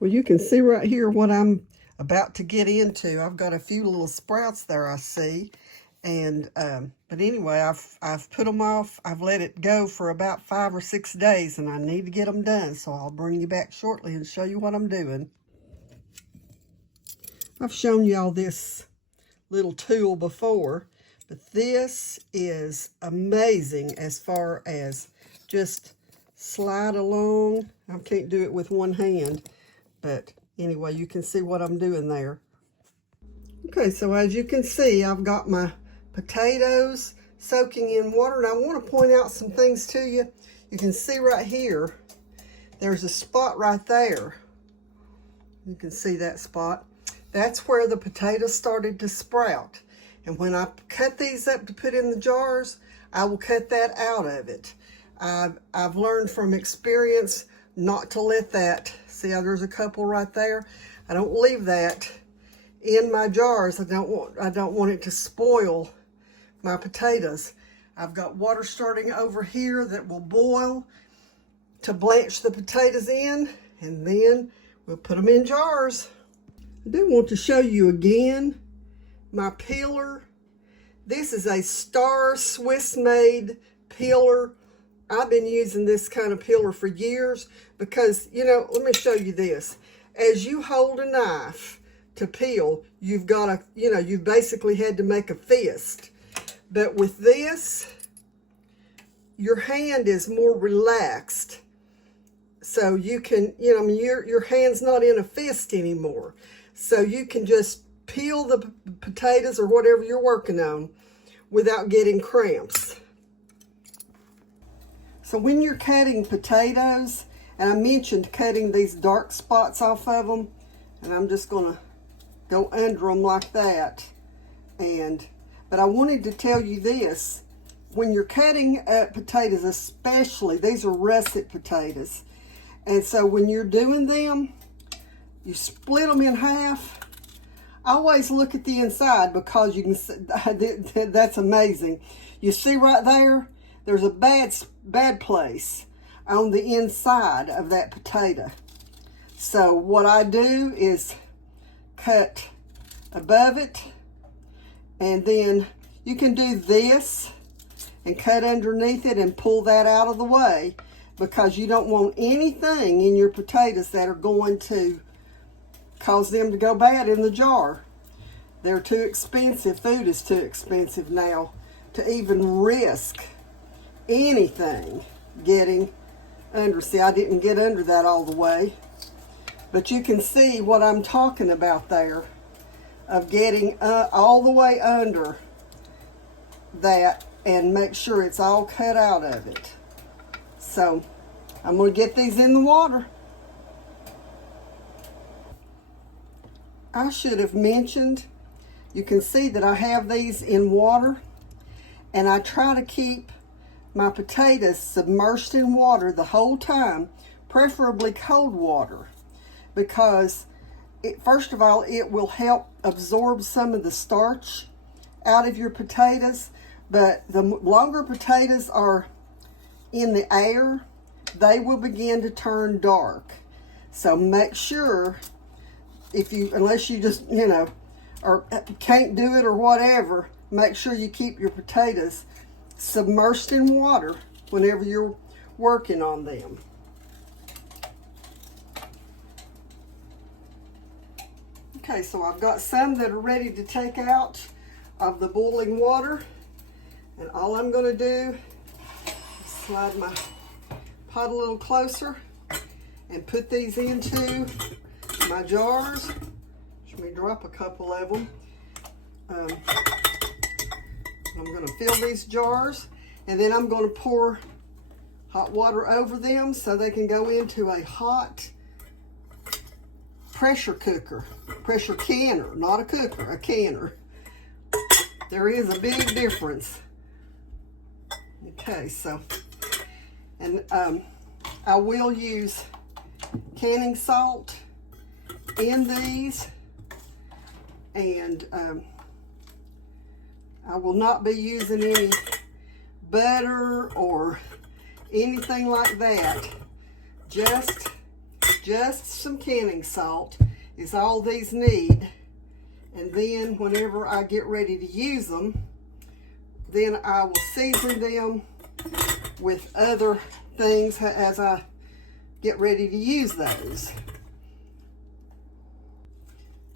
Well, you can see right here what I'm about to get into. I've got a few little sprouts there I see. And, but anyway, I've put them off. I've let it go for about 5 or 6 days, and I need to get them done. So I'll bring you back shortly and show you what I'm doing. I've shown y'all this little tool before, but this is amazing as far as just slide along. I can't do it with one hand, but anyway, you can see what I'm doing there. Okay, so as you can see, I've got my potatoes soaking in water, and I want to point out some things to you. You can see right here, there's a spot right there. You can see that spot. That's where the potatoes started to sprout. And when I cut these up to put in the jars, I will cut that out of it. I've learned from experience not to let that, see how there's a couple right there? I don't leave that in my jars. I don't want it to spoil my potatoes. I've got water starting over here that will boil to blanch the potatoes in, and then we'll put them in jars. I do want to show you again my peeler. This is a Star Swiss-made peeler. I've been using this kind of peeler for years because, you know, let me show you this. As you hold a knife to peel, you've got to, you know, you've basically had to make a fist. But with this, your hand is more relaxed. So you can, you know, I mean, your hand's not in a fist anymore. So you can just peel the potatoes or whatever you're working on without getting cramps. So when you're cutting potatoes, and I mentioned cutting these dark spots off of them, and I'm just going to go under them like that. But I wanted to tell you this. When you're cutting up potatoes, especially, these are russet potatoes. And so when you're doing them, you split them in half. I always look at the inside because you can see, that's amazing. You see right there, there's a bad place on the inside of that potato. So what I do is cut above it, and then you can do this and cut underneath it and pull that out of the way, because you don't want anything in your potatoes that are going to cause them to go bad in the jar. They're too expensive. Food is too expensive now to even risk anything getting under. See, I didn't get under that all the way, but you can see what I'm talking about there, of getting all the way under that and make sure it's all cut out of it. So I'm going to get these in the water. I should have mentioned, you can see that I have these in water, and I try to keep my potatoes submerged in water the whole time, preferably cold water, because first of all, it will help absorb some of the starch out of your potatoes. But the longer potatoes are in the air, they will begin to turn dark. So make sure, unless you just, you know, or can't do it or whatever, make sure you keep your potatoes submerged in water whenever you're working on them. Okay, so I've got some that are ready to take out of the boiling water. And all I'm going to do is slide my pot a little closer and put these into my jars. Let me drop a couple of them. I'm going to fill these jars, and then I'm going to pour hot water over them so they can go into a hot pressure cooker, pressure canner, not a cooker, a canner. There is a big difference. Okay, so, and I will use canning salt in these, and I will not be using any butter or anything like that. Just just some canning salt is all these need. And then whenever I get ready to use them, then I will season them with other things as I get ready to use those.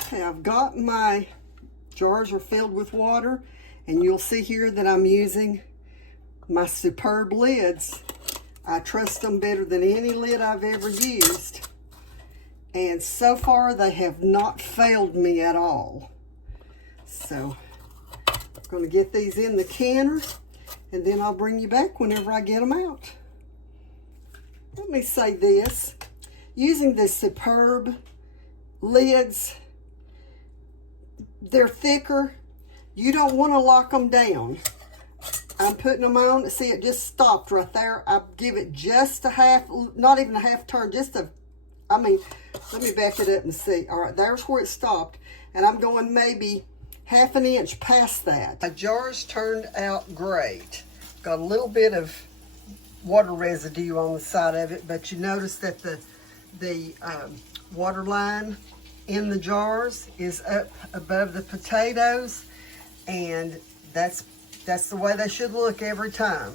Okay, I've got my jars are filled with water, and you'll see here that I'm using my Superb lids. I trust them better than any lid I've ever used. And so far, they have not failed me at all. So, I'm going to get these in the canner, and then I'll bring you back whenever I get them out. Let me say this. Using the Superb lids, they're thicker. You don't want to lock them down. I'm putting them on. See, it just stopped right there. I give it just a half, not even a half turn, just a, I mean, let me back it up and see. All right, there's where it stopped. And I'm going maybe half an inch past that. My jars turned out great. Got a little bit of water residue on the side of it, but you notice that the water line in the jars is up above the potatoes, and that's the way they should look every time.